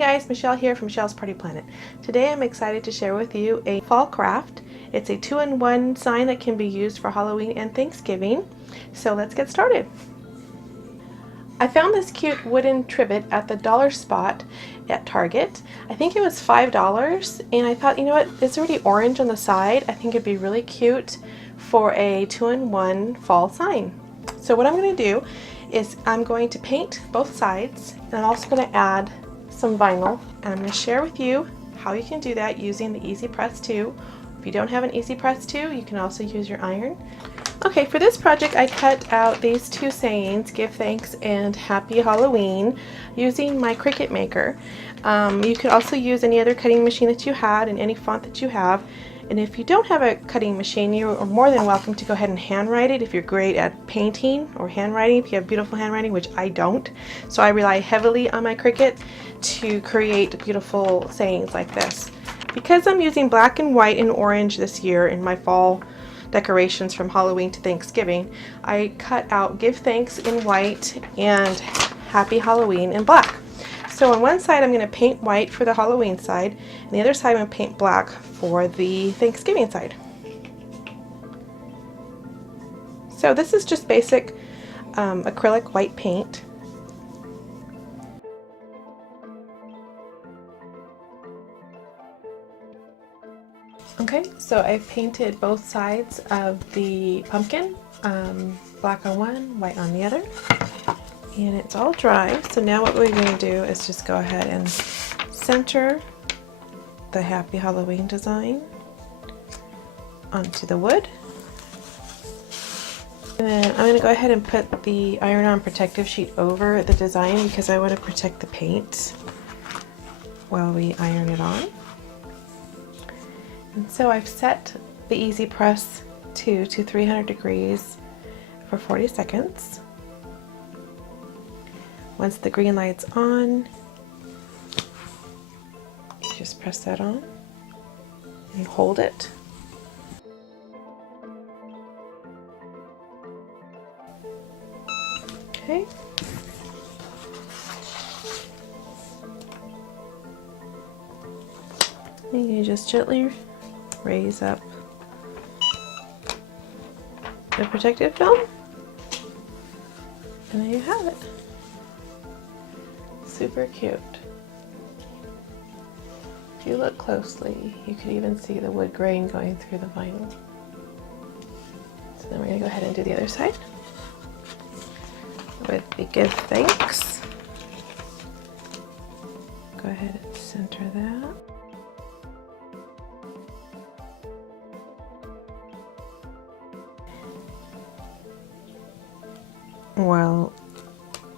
guys, Michelle here from Michelle's Party Planet. Today I'm excited to share with you a fall craft. It's a 2-in-1 sign that can be used for Halloween and Thanksgiving. So let's get started. I found this cute wooden trivet at the dollar spot at Target. I think it was $5, and I thought, you know what, it's already orange on the side. I think it'd be really cute for a 2-in-1 fall sign. So what I'm going to do is I'm going to paint both sides, and I'm also going to add some vinyl, and I'm going to share with you how you can do that using the EasyPress 2. If you don't have an EasyPress 2, you can also use your iron. Okay, for this project I cut out these two sayings, give thanks and happy Halloween, using my Cricut maker. You could also use any other cutting machine that you had and any font that you have. And if you don't have a cutting machine, you are more than welcome to go ahead and handwrite it if you're great at painting or handwriting, if you have beautiful handwriting, which I don't. So I rely heavily on my Cricut to create beautiful sayings like this. Because I'm using black and white and orange this year in my fall decorations from Halloween to Thanksgiving, I cut out give thanks in white and happy Halloween in black. So on one side I'm going to paint white for the Halloween side, and the other side I'm going to paint black for the Thanksgiving side. So this is just basic acrylic white paint. Okay, so I've painted both sides of the pumpkin, black on one, white on the other, and it's all dry. So now what we're going to do is just go ahead and center the Happy Halloween design onto the wood. And then I'm going to go ahead and put the iron-on protective sheet over the design because I want to protect the paint while we iron it on. And so I've set the EasyPress 2 to 300 degrees for 40 seconds. Once the green light's on, you just press that on and hold it. Okay. And you just gently raise up the protective film, and there you have it. Super cute. If you look closely, you could even see the wood grain going through the vinyl. So then we're going to go ahead and do the other side with the give thanks. Go ahead and center that. While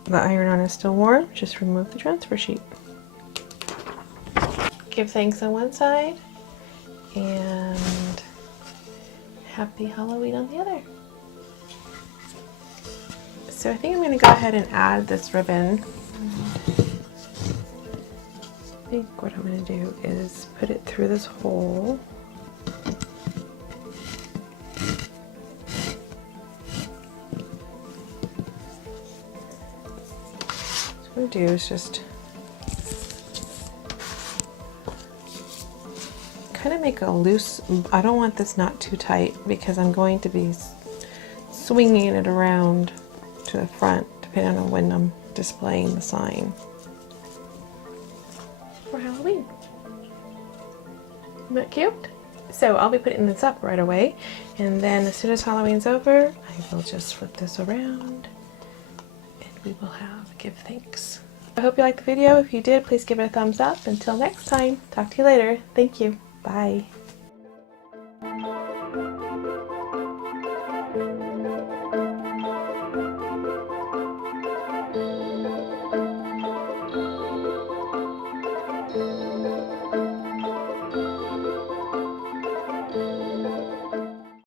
the iron-on is still warm, just remove the transfer sheet. Give thanks on one side and happy Halloween on the other. So I think I'm going to go ahead and add this ribbon. I think what I'm going to do is put it through this hole. What I'm going to do is just kind of make a loose, I don't want this knot too tight because I'm going to be swinging it around to the front depending on when I'm displaying the sign for Halloween. Isn't that cute? So I'll be putting this up right away, and then as soon as Halloween's over, I will just flip this around and we will have give thanks. I hope you liked the video. If you did, please give it a thumbs up. Until next time, talk to you later. Thank you. Bye.